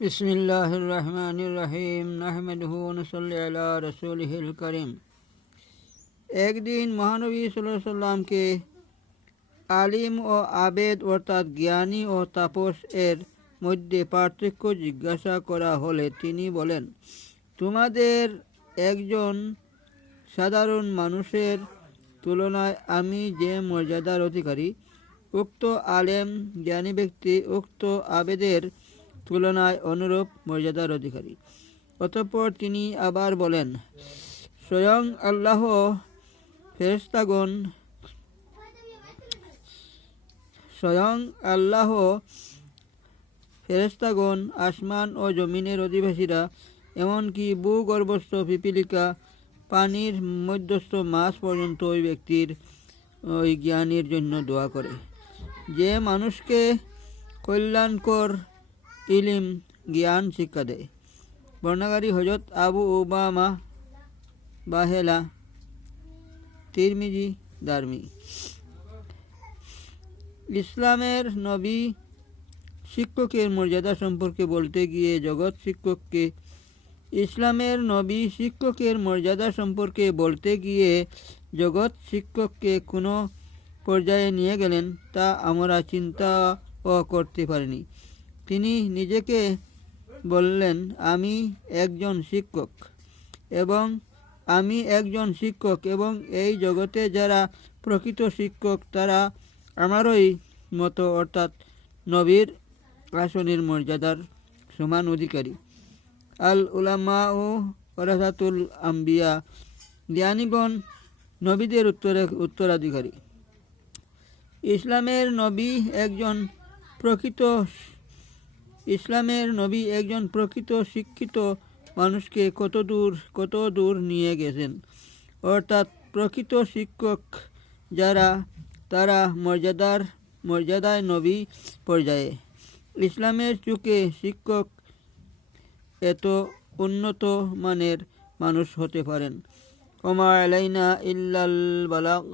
বিসমিল্লাহির রহমানির রহিম নাহমাদুহু ওয়া নুসাল্লি আলা রাসূলিহিল কারীম। একদিন মহানবী সাল্লাল্লাহু আলাইহি সাল্লামকে আলিম ও আবেদ অর্থাৎ জ্ঞানী ও তাপস এর মধ্যে পার্থক্য জিজ্ঞাসা করা হলে তিনি বলেন, তোমাদের একজন সাধারণ মানুষের তুলনায় আমি যে মর্যাদার অধিকারী, উক্ত আলেম জ্ঞানী ব্যক্তি উক্ত আবেদের তুলনায় অনুরূপ মর্যাদার অধিকারী। অতঃপর তিনি আবার বলেন, স্বয়ং আল্লাহ ফেরেশতাগণ আসমান ও জমিনের অধিবাসীরা, এমনকি ভূগর্ভস্থ পিপীলিকা, পানির মধ্যস্থ মাছ পর্যন্ত ওই ব্যক্তির ওই জ্ঞানীর জন্য দোয়া করে, যে মানুষকে কল্যাণকর ইলিম জ্ঞান শিক্ষা দেয়। বর্ণনাকারী হযরত আবু উমামা বাহেলা, তিরমিজি, দারমি। ইসলামের নবী শিক্ষকের মর্যাদা সম্পর্কে বলতে গিয়ে জগৎ শিক্ষককে কোনো পর্যায়ে নিয়ে গেলেন তা আমরা চিন্তাও করতে পারিনি। তিনি নিজেকে বললেন, আমি একজন শিক্ষক এবং এই জগতে যারা প্রকৃত শিক্ষক তারা আমারই মতো, অর্থাৎ নবীর আসনের মর্যাদার সমান অধিকারী। আল উলামা ও ওয়ারাসাতুল আম্বিয়া, জ্ঞানীগণ নবীদের উত্তরাধিকারী। ইসলামের নবী একজন প্রকৃত শিক্ষিত মানুষকে কত দূর নিয়ে গেছেন, অর্থাৎ প্রকৃত শিক্ষক যারা তারা মর্যাদায় নবী পর্যায়ে। ইসলামের চোখে শিক্ষক এত উন্নত মানের মানুষ হতে পারেন। ওমা আলাইনা ইল্লাল বালাগ।